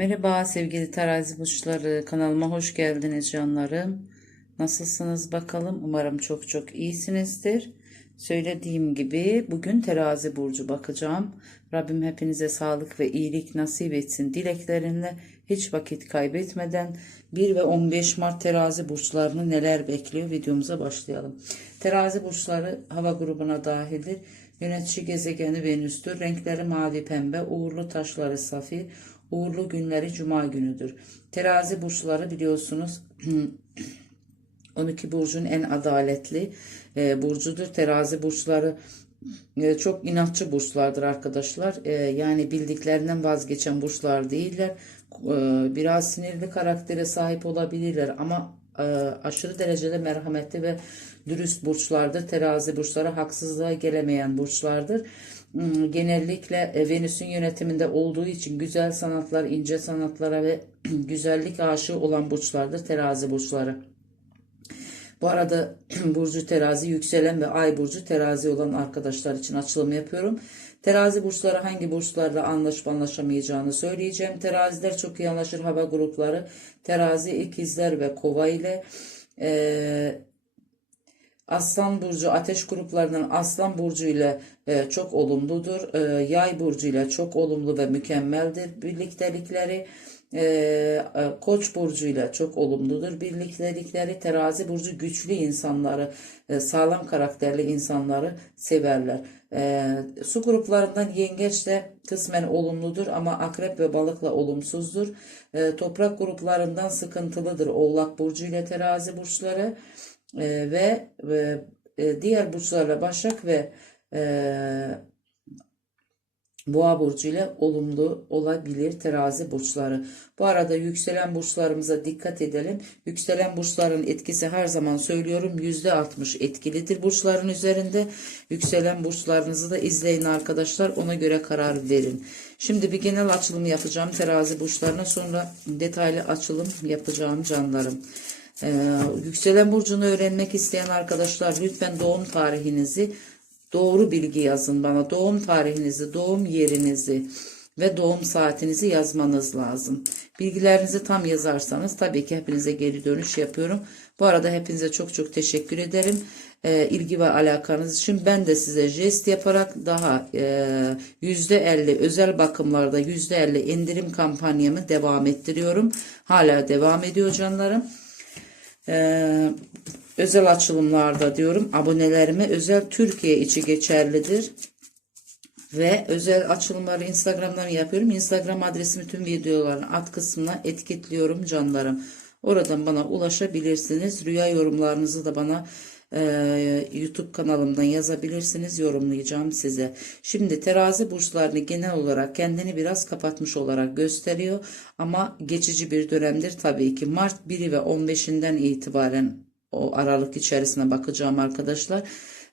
Merhaba sevgili terazi burçları kanalıma hoş geldiniz canlarım. Nasılsınız bakalım? Umarım çok çok iyisinizdir. Söylediğim gibi bugün terazi burcu bakacağım. Rabbim hepinize sağlık ve iyilik nasip etsin dileklerimle hiç vakit kaybetmeden 1 ve 15 Mart terazi burçlarını neler bekliyor videomuza başlayalım. Terazi burçları hava grubuna dahildir. Yönetici gezegeni Venüs'tür. Renkleri mavi pembe, uğurlu taşları safir, uğurlu günleri cuma günüdür. Terazi burçları biliyorsunuz 12 burcun en adaletli e, burcudur. Terazi burçları e, çok inatçı burçlardır arkadaşlar. E, yani bildiklerinden vazgeçen burçlar değiller. E, biraz sinirli karaktere sahip olabilirler ama e, aşırı derecede merhametli ve dürüst burçlardır. Terazi burçları haksızlığa gelemeyen burçlardır. Hmm, Genellikle e, Venüs'ün yönetiminde olduğu için güzel sanatlar, ince sanatlara ve güzellik aşığı olan burçlardır terazi burçları. Bu arada burcu terazi yükselen ve ay burcu terazi olan arkadaşlar için açılım yapıyorum. Terazi burçları hangi burçlarla anlaşıp anlaşamayacağını söyleyeceğim. Teraziler çok iyi anlaşır hava grupları. Terazi ikizler ve kova ile e, Aslan burcu ateş gruplarının Aslan burcu ile e, çok olumludur. E, yay burcu ile çok olumlu ve mükemmeldir birliktelikleri. E, e, Koç burcu ile çok olumludur birliktelikleri. Terazi burcu güçlü insanları, e, sağlam karakterli insanları severler. E, su gruplarından yengeç de kısmen olumludur ama akrep ve balıkla olumsuzdur. E, toprak gruplarından sıkıntılıdır Oğlak burcu ile terazi burçları. Ve, ve e, diğer burçlarla Başak ve e, Boğa burcu ile olumlu olabilir terazi burçları. Bu arada yükselen burçlarımıza dikkat edelim. Yükselen burçların etkisi her zaman söylüyorum %60 etkilidir burçların üzerinde. Yükselen burçlarınızı da izleyin arkadaşlar. Ona göre karar verin. Şimdi bir genel açılım yapacağım terazi burçlarına sonra detaylı açılım yapacağım canlarım. Ee, yükselen burcunu öğrenmek isteyen arkadaşlar lütfen doğum tarihinizi doğru bilgi yazın bana. Doğum tarihinizi, doğum yerinizi ve doğum saatinizi yazmanız lazım. Bilgilerinizi tam yazarsanız tabii ki hepinize geri dönüş yapıyorum. Bu arada hepinize çok çok teşekkür ederim. Ee, ilgi ve alakanız için ben de size jest yaparak daha e, %50 özel bakımlarda %50 indirim kampanyamı devam ettiriyorum. Hala devam ediyor canlarım. Ee, özel açılımlarda diyorum abonelerime özel Türkiye içi geçerlidir. Ve özel açılımları Instagram'dan yapıyorum. Instagram adresimi tüm videoların alt kısmına etiketliyorum canlarım. Oradan bana ulaşabilirsiniz. Rüya yorumlarınızı da bana e, YouTube kanalımdan yazabilirsiniz. Yorumlayacağım size. Şimdi terazi burçlarını genel olarak kendini biraz kapatmış olarak gösteriyor. Ama geçici bir dönemdir tabii ki. Mart 1'i ve 15'inden itibaren o aralık içerisine bakacağım arkadaşlar. E,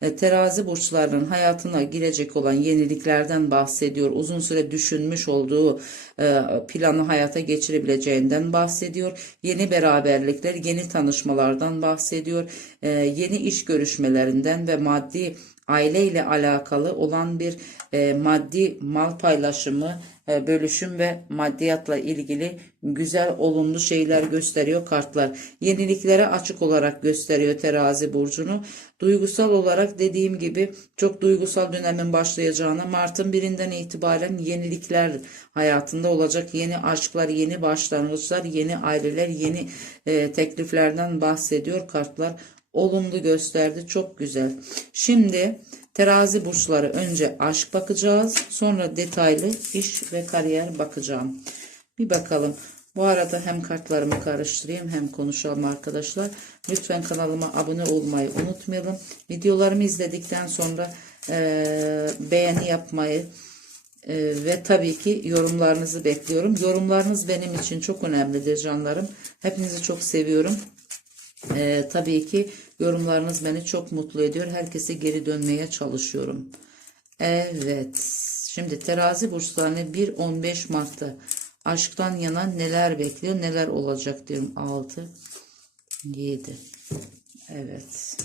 terazi burçlarının hayatına girecek olan yeniliklerden bahsediyor. Uzun süre düşünmüş olduğu e, planı hayata geçirebileceğinden bahsediyor. Yeni beraberlikler, yeni tanışmalardan bahsediyor. E, yeni iş görüşmelerinden ve maddi aile ile alakalı olan bir maddi mal paylaşımı, bölüşüm ve maddiyatla ilgili güzel olumlu şeyler gösteriyor kartlar. Yeniliklere açık olarak gösteriyor terazi burcunu. Duygusal olarak dediğim gibi çok duygusal dönemin başlayacağına Mart'ın birinden itibaren yenilikler hayatında olacak. Yeni aşklar, yeni başlangıçlar, yeni aileler, yeni e, tekliflerden bahsediyor kartlar. Olumlu gösterdi. Çok güzel. Şimdi terazi burçları önce aşk bakacağız. Sonra detaylı iş ve kariyer bakacağım. Bir bakalım. Bu arada hem kartlarımı karıştırayım hem konuşalım arkadaşlar. Lütfen kanalıma abone olmayı unutmayalım. Videolarımı izledikten sonra e, beğeni yapmayı e, ve tabii ki yorumlarınızı bekliyorum. Yorumlarınız benim için çok önemlidir canlarım. Hepinizi çok seviyorum. E, tabii ki yorumlarınız beni çok mutlu ediyor. Herkese geri dönmeye çalışıyorum. Evet. Şimdi terazi burçlarını 1-15 Mart'ta aşktan yana neler bekliyor neler olacak diyorum 6 7 evet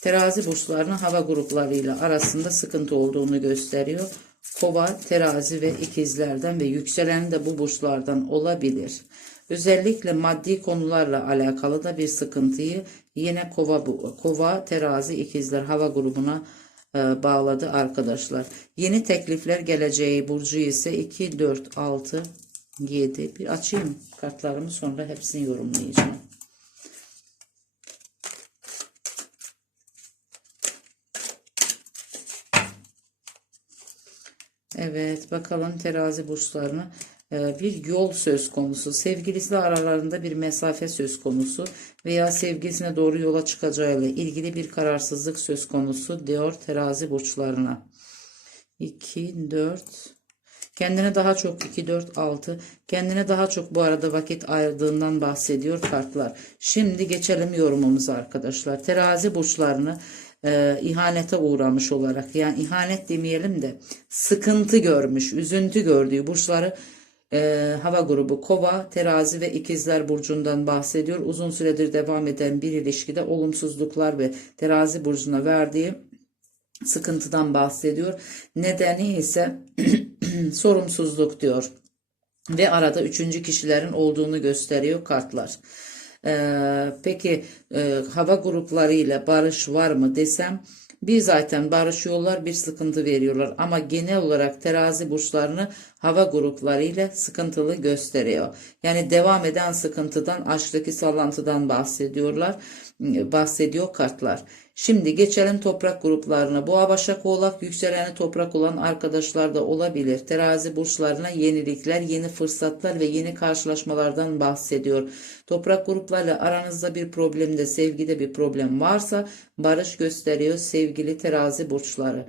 terazi burçlarının hava gruplarıyla arasında sıkıntı olduğunu gösteriyor kova, terazi ve ikizlerden ve yükselen de bu burçlardan olabilir. Özellikle maddi konularla alakalı da bir sıkıntıyı yine kova, kova terazi, ikizler hava grubuna e, bağladı arkadaşlar. Yeni teklifler geleceği burcu ise 2, 4, 6, 7. Bir açayım kartlarımı sonra hepsini yorumlayacağım. Evet bakalım terazi burçlarına Ee, bir yol söz konusu. Sevgilisiyle aralarında bir mesafe söz konusu veya sevgilisine doğru yola çıkacağıyla ilgili bir kararsızlık söz konusu diyor terazi burçlarına. 2, 4, Kendine daha çok 2, 4, 6. Kendine daha çok bu arada vakit ayırdığından bahsediyor kartlar. Şimdi geçelim yorumumuza arkadaşlar. Terazi burçlarını e, ihanete uğramış olarak yani ihanet demeyelim de sıkıntı görmüş, üzüntü gördüğü burçları e, hava grubu kova, terazi ve ikizler burcundan bahsediyor. Uzun süredir devam eden bir ilişkide olumsuzluklar ve terazi burcuna verdiği sıkıntıdan bahsediyor. Nedeni ise sorumsuzluk diyor. Ve arada üçüncü kişilerin olduğunu gösteriyor kartlar. Ee, peki e, hava gruplarıyla barış var mı desem bir zaten barışıyorlar bir sıkıntı veriyorlar ama genel olarak terazi burçlarını hava gruplarıyla sıkıntılı gösteriyor. Yani devam eden sıkıntıdan aşktaki sallantıdan bahsediyorlar bahsediyor kartlar. Şimdi geçelim toprak gruplarına. Boğa, Başak, Oğlak, yükseleni toprak olan arkadaşlar da olabilir. Terazi burçlarına yenilikler, yeni fırsatlar ve yeni karşılaşmalardan bahsediyor. Toprak gruplarla aranızda bir problemde, sevgide bir problem varsa barış gösteriyor sevgili terazi burçları.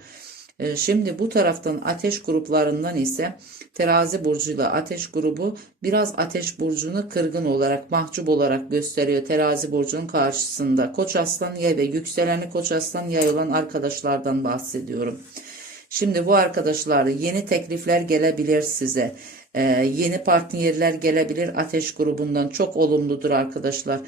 Ee, Şimdi bu taraftan ateş gruplarından ise terazi burcuyla ateş grubu biraz ateş burcunu kırgın olarak mahcup olarak gösteriyor terazi burcunun karşısında. Koç aslan yay ve yükseleni koç aslan yay olan arkadaşlardan bahsediyorum. Şimdi bu arkadaşlar yeni teklifler gelebilir size. Ee, yeni partnerler gelebilir ateş grubundan çok olumludur arkadaşlar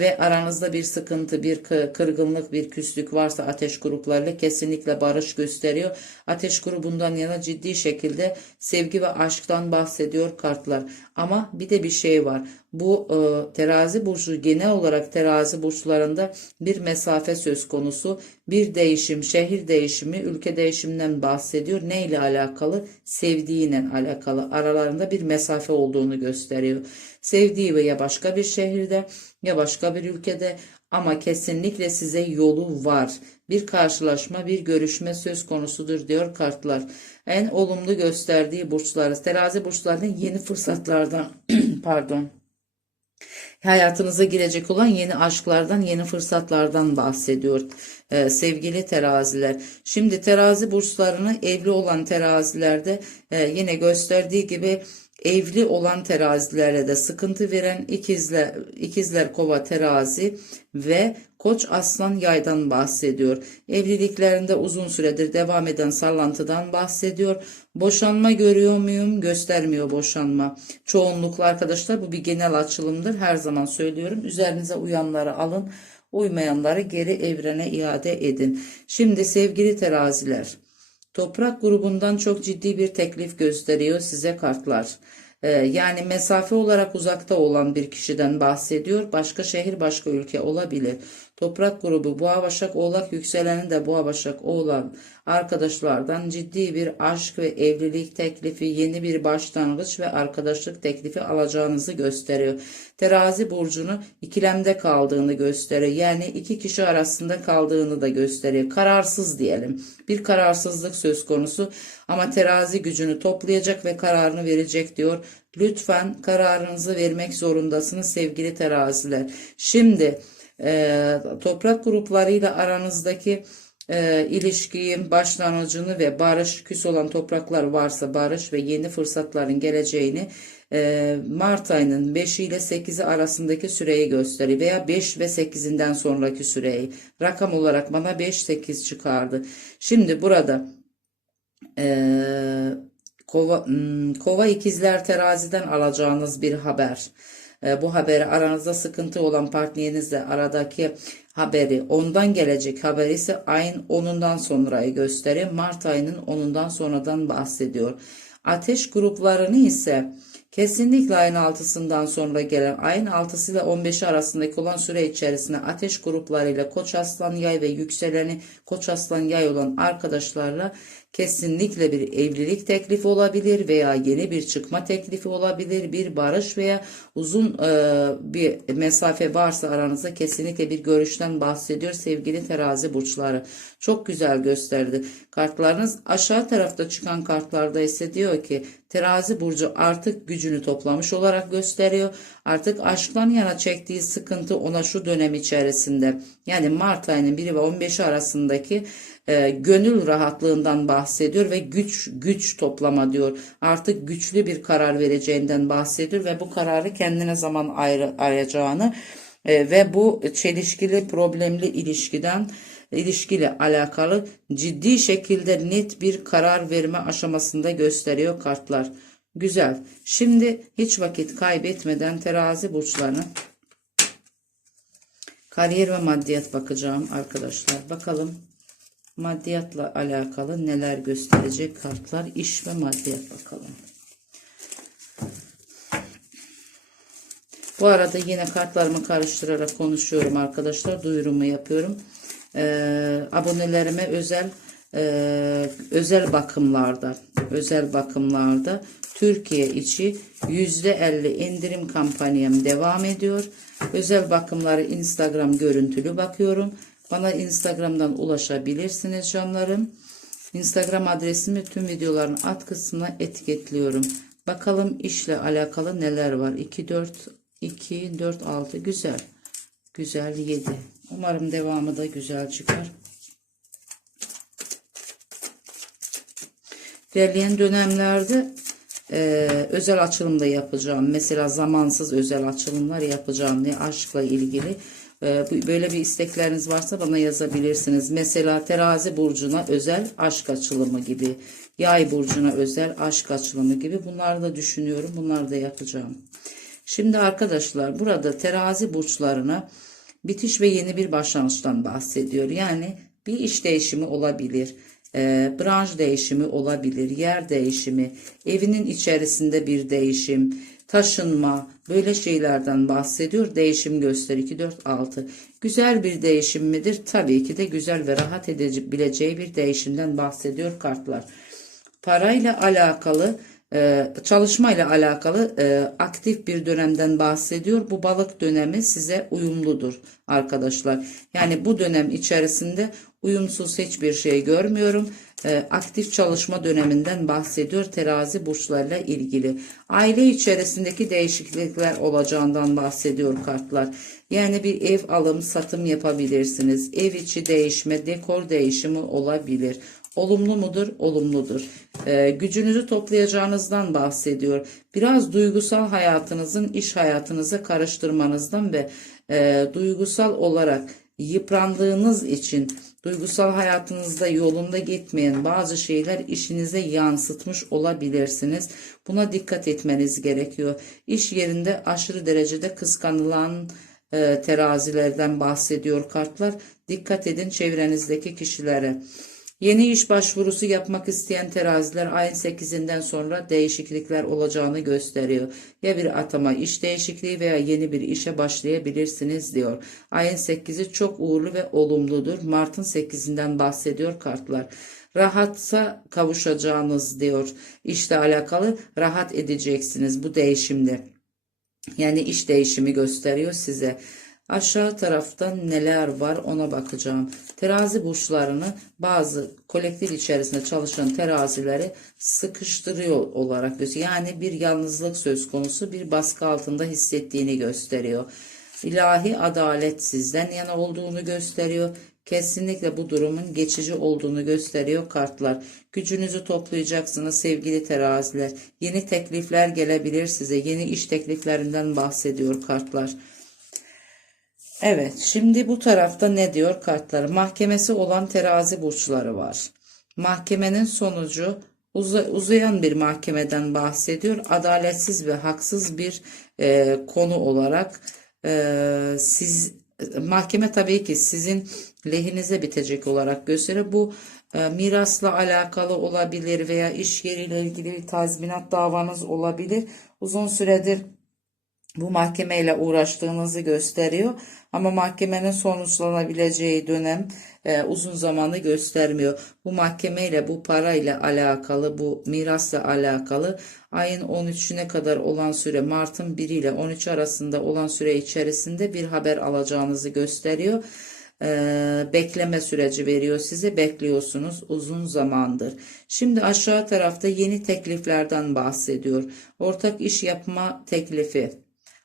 ve aranızda bir sıkıntı, bir kı- kırgınlık, bir küslük varsa ateş gruplarıyla kesinlikle barış gösteriyor. Ateş grubundan yana ciddi şekilde sevgi ve aşktan bahsediyor kartlar. Ama bir de bir şey var. Bu e, terazi burcu genel olarak terazi burçlarında bir mesafe söz konusu. Bir değişim, şehir değişimi, ülke değişiminden bahsediyor. Ne ile alakalı? Sevdiğiyle alakalı. Aralarında bir mesafe olduğunu gösteriyor. Sevdiği ve ya başka bir şehirde ya başka bir ülkede ama kesinlikle size yolu var. Bir karşılaşma, bir görüşme söz konusudur diyor kartlar. En olumlu gösterdiği burçlar, terazi burçlarının yeni fırsatlardan, pardon, hayatınıza girecek olan yeni aşklardan, yeni fırsatlardan bahsediyor Ee, sevgili teraziler. Şimdi terazi burçlarını evli olan terazilerde e, yine gösterdiği gibi evli olan terazilere de sıkıntı veren ikizler, ikizler kova terazi ve koç aslan yaydan bahsediyor. Evliliklerinde uzun süredir devam eden sallantıdan bahsediyor. Boşanma görüyor muyum? Göstermiyor boşanma. Çoğunlukla arkadaşlar bu bir genel açılımdır. Her zaman söylüyorum. Üzerinize uyanları alın. Uymayanları geri evrene iade edin. Şimdi sevgili teraziler. Toprak grubundan çok ciddi bir teklif gösteriyor size kartlar. Ee, yani mesafe olarak uzakta olan bir kişiden bahsediyor. Başka şehir, başka ülke olabilir. Toprak grubu Boğa Başak Oğlak yükseleni de Boğa Başak Oğlak arkadaşlardan ciddi bir aşk ve evlilik teklifi, yeni bir başlangıç ve arkadaşlık teklifi alacağınızı gösteriyor. Terazi burcunu ikilemde kaldığını gösteriyor. Yani iki kişi arasında kaldığını da gösteriyor. Kararsız diyelim. Bir kararsızlık söz konusu ama terazi gücünü toplayacak ve kararını verecek diyor. Lütfen kararınızı vermek zorundasınız sevgili teraziler. Şimdi e, toprak gruplarıyla aranızdaki e, ilişkiyi, başlangıcını ve barış, küs olan topraklar varsa barış ve yeni fırsatların geleceğini e, Mart ayının 5 ile 8'i arasındaki süreyi gösteriyor veya 5 ve 8'inden sonraki süreyi. Rakam olarak bana 5-8 çıkardı. Şimdi burada e, kova, hmm, kova ikizler teraziden alacağınız bir haber. E, bu haberi aranızda sıkıntı olan partnerinizle aradaki haberi ondan gelecek haber ise ayın 10'undan sonrayı gösteriyor. Mart ayının 10'undan sonradan bahsediyor. Ateş gruplarını ise Kesinlikle ayın 6'sından sonra gelen ayın 6'sı ile 15'i arasındaki olan süre içerisinde ateş gruplarıyla Koç Aslan Yay ve yükseleni Koç Aslan Yay olan arkadaşlarla kesinlikle bir evlilik teklifi olabilir veya yeni bir çıkma teklifi olabilir. Bir barış veya uzun e, bir mesafe varsa aranızda kesinlikle bir görüşten bahsediyor sevgili terazi burçları. Çok güzel gösterdi. Kartlarınız aşağı tarafta çıkan kartlarda ise diyor ki terazi burcu artık gücünü toplamış olarak gösteriyor. Artık aşktan yana çektiği sıkıntı ona şu dönem içerisinde yani Mart ayının 1 ve 15'i arasındaki e, gönül rahatlığından bahsediyor ve güç güç toplama diyor. Artık güçlü bir karar vereceğinden bahsediyor ve bu kararı kendine zaman ayrı, ayıracağını e, ve bu çelişkili problemli ilişkiden ilişkiyle alakalı ciddi şekilde net bir karar verme aşamasında gösteriyor kartlar. Güzel. Şimdi hiç vakit kaybetmeden terazi burçlarına kariyer ve maddiyat bakacağım arkadaşlar. Bakalım maddiyatla alakalı neler gösterecek kartlar iş ve maddiyat bakalım. Bu arada yine kartlarımı karıştırarak konuşuyorum arkadaşlar. Duyurumu yapıyorum. Ee, abonelerime özel e, özel bakımlarda özel bakımlarda Türkiye içi %50 indirim kampanyam devam ediyor. Özel bakımları Instagram görüntülü bakıyorum. Bana Instagram'dan ulaşabilirsiniz canlarım. Instagram adresimi tüm videoların alt kısmına etiketliyorum. Bakalım işle alakalı neler var. 2 4 2 4 6 güzel. Güzel 7. Umarım devamı da güzel çıkar. İlerleyen dönemlerde e, özel açılım da yapacağım. Mesela zamansız özel açılımlar yapacağım. Ne aşkla ilgili. E, böyle bir istekleriniz varsa bana yazabilirsiniz. Mesela terazi burcuna özel aşk açılımı gibi. Yay burcuna özel aşk açılımı gibi. Bunları da düşünüyorum. Bunları da yapacağım. Şimdi arkadaşlar burada terazi burçlarına bitiş ve yeni bir başlangıçtan bahsediyor. Yani bir iş değişimi olabilir e, branş değişimi olabilir, yer değişimi, evinin içerisinde bir değişim, taşınma, böyle şeylerden bahsediyor. Değişim göster 2, 4, 6. Güzel bir değişim midir? Tabii ki de güzel ve rahat edebileceği bir değişimden bahsediyor kartlar. Parayla alakalı ee, çalışmayla alakalı e, aktif bir dönemden bahsediyor. Bu balık dönemi size uyumludur arkadaşlar. Yani bu dönem içerisinde uyumsuz hiçbir şey görmüyorum. Ee, aktif çalışma döneminden bahsediyor terazi burçlarıyla ilgili. Aile içerisindeki değişiklikler olacağından bahsediyor kartlar. Yani bir ev alım satım yapabilirsiniz. Ev içi değişme, dekor değişimi olabilir. Olumlu mudur? Olumludur. E, gücünüzü toplayacağınızdan bahsediyor. Biraz duygusal hayatınızın iş hayatınıza karıştırmanızdan ve e, duygusal olarak yıprandığınız için duygusal hayatınızda yolunda gitmeyen bazı şeyler işinize yansıtmış olabilirsiniz. Buna dikkat etmeniz gerekiyor. İş yerinde aşırı derecede kıskanılan e, terazilerden bahsediyor kartlar. Dikkat edin çevrenizdeki kişilere. Yeni iş başvurusu yapmak isteyen teraziler ayın 8'inden sonra değişiklikler olacağını gösteriyor. Ya bir atama iş değişikliği veya yeni bir işe başlayabilirsiniz diyor. Ayın 8'i çok uğurlu ve olumludur. Mart'ın 8'inden bahsediyor kartlar. Rahatsa kavuşacağınız diyor. İşle alakalı rahat edeceksiniz bu değişimde. Yani iş değişimi gösteriyor size. Aşağı tarafta neler var ona bakacağım. Terazi burçlarını bazı kolektif içerisinde çalışan terazileri sıkıştırıyor olarak gösteriyor. Yani bir yalnızlık söz konusu bir baskı altında hissettiğini gösteriyor. İlahi adalet sizden yana olduğunu gösteriyor. Kesinlikle bu durumun geçici olduğunu gösteriyor kartlar. Gücünüzü toplayacaksınız sevgili teraziler. Yeni teklifler gelebilir size. Yeni iş tekliflerinden bahsediyor kartlar. Evet, şimdi bu tarafta ne diyor kartları? Mahkemesi olan terazi burçları var. Mahkemenin sonucu uza- uzayan bir mahkemeden bahsediyor. Adaletsiz ve haksız bir e, konu olarak e, siz mahkeme tabii ki sizin lehinize bitecek olarak gösteriyor. Bu e, mirasla alakalı olabilir veya iş yeriyle ilgili bir tazminat davanız olabilir. Uzun süredir bu mahkemeyle uğraştığınızı gösteriyor. Ama mahkemenin sonuçlanabileceği dönem e, uzun zamanı göstermiyor. Bu mahkemeyle, bu parayla alakalı, bu mirasla alakalı ayın 13'üne kadar olan süre, Mart'ın 1 ile 13 arasında olan süre içerisinde bir haber alacağınızı gösteriyor. Ee, bekleme süreci veriyor size bekliyorsunuz uzun zamandır. Şimdi aşağı tarafta yeni tekliflerden bahsediyor. Ortak iş yapma teklifi.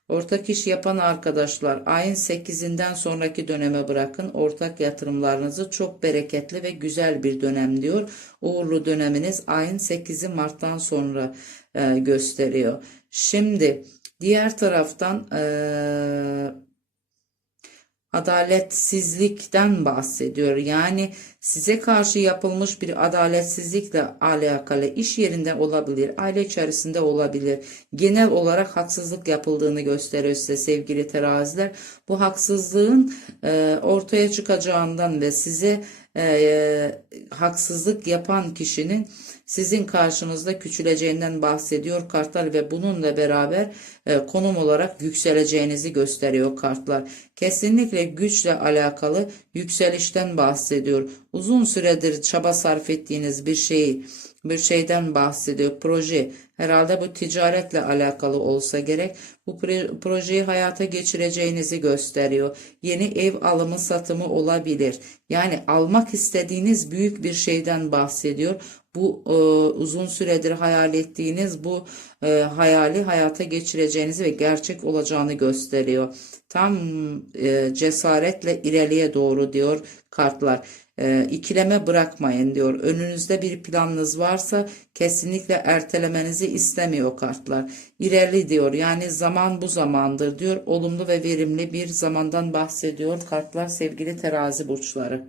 Ortak iş yapan arkadaşlar ayın 8'inden sonraki döneme bırakın. Ortak yatırımlarınızı çok bereketli ve güzel bir dönem diyor. Uğurlu döneminiz ayın 8'i Mart'tan sonra e, gösteriyor. Şimdi diğer taraftan e, adaletsizlikten bahsediyor. Yani size karşı yapılmış bir adaletsizlikle alakalı iş yerinde olabilir, aile içerisinde olabilir. Genel olarak haksızlık yapıldığını gösteriyor size sevgili teraziler. Bu haksızlığın e, ortaya çıkacağından ve size e, haksızlık yapan kişinin sizin karşınızda küçüleceğinden bahsediyor kartlar ve bununla beraber e, konum olarak yükseleceğinizi gösteriyor kartlar. Kesinlikle güçle alakalı yükselişten bahsediyor. Uzun süredir çaba sarf ettiğiniz bir şeyi bir şeyden bahsediyor. Proje herhalde bu ticaretle alakalı olsa gerek. Bu projeyi hayata geçireceğinizi gösteriyor. Yeni ev alımı satımı olabilir. Yani almak istediğiniz büyük bir şeyden bahsediyor. Bu e, uzun süredir hayal ettiğiniz bu e, hayali hayata geçireceğinizi ve gerçek olacağını gösteriyor. Tam e, cesaretle ileriye doğru diyor kartlar. E, ikileme bırakmayın diyor. Önünüzde bir planınız varsa kesinlikle ertelemenizi istemiyor kartlar. İlerli diyor. Yani zaman bu zamandır diyor. Olumlu ve verimli bir zamandan bahsediyor kartlar sevgili terazi burçları.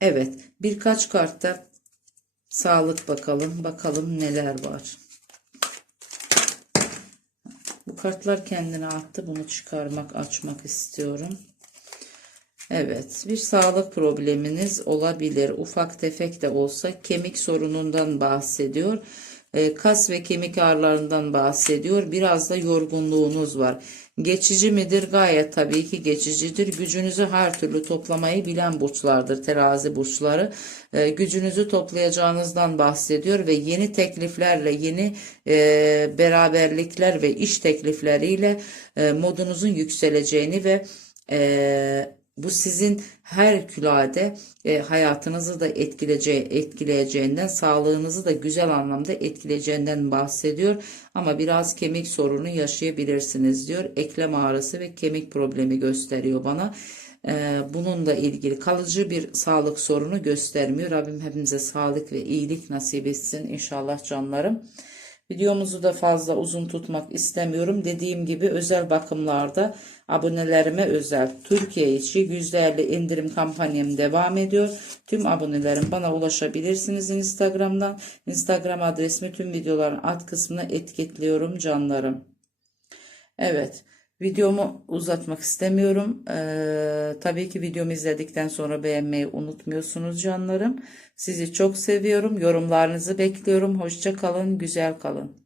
Evet, birkaç kartta sağlık bakalım. Bakalım neler var. Bu kartlar kendine attı. Bunu çıkarmak, açmak istiyorum. Evet, bir sağlık probleminiz olabilir. Ufak tefek de olsa kemik sorunundan bahsediyor. E, kas ve kemik ağrılarından bahsediyor. Biraz da yorgunluğunuz var. Geçici midir? Gayet tabii ki geçicidir. Gücünüzü her türlü toplamayı bilen burçlardır terazi burçları. E, gücünüzü toplayacağınızdan bahsediyor ve yeni tekliflerle, yeni e, beraberlikler ve iş teklifleriyle e, modunuzun yükseleceğini ve e, bu sizin her külade e, hayatınızı da etkileyeceği, etkileyeceğinden, sağlığınızı da güzel anlamda etkileyeceğinden bahsediyor. Ama biraz kemik sorunu yaşayabilirsiniz diyor. Eklem ağrısı ve kemik problemi gösteriyor bana. E, bununla ilgili kalıcı bir sağlık sorunu göstermiyor. Rabbim hepimize sağlık ve iyilik nasip etsin inşallah canlarım. Videomuzu da fazla uzun tutmak istemiyorum. Dediğim gibi özel bakımlarda abonelerime özel Türkiye içi %50 indirim kampanyam devam ediyor. Tüm abonelerim bana ulaşabilirsiniz Instagram'dan. Instagram adresimi tüm videoların alt kısmına etiketliyorum canlarım. Evet. Videomu uzatmak istemiyorum. Ee, tabii ki videomu izledikten sonra beğenmeyi unutmuyorsunuz canlarım. Sizi çok seviyorum. Yorumlarınızı bekliyorum. Hoşça kalın, güzel kalın.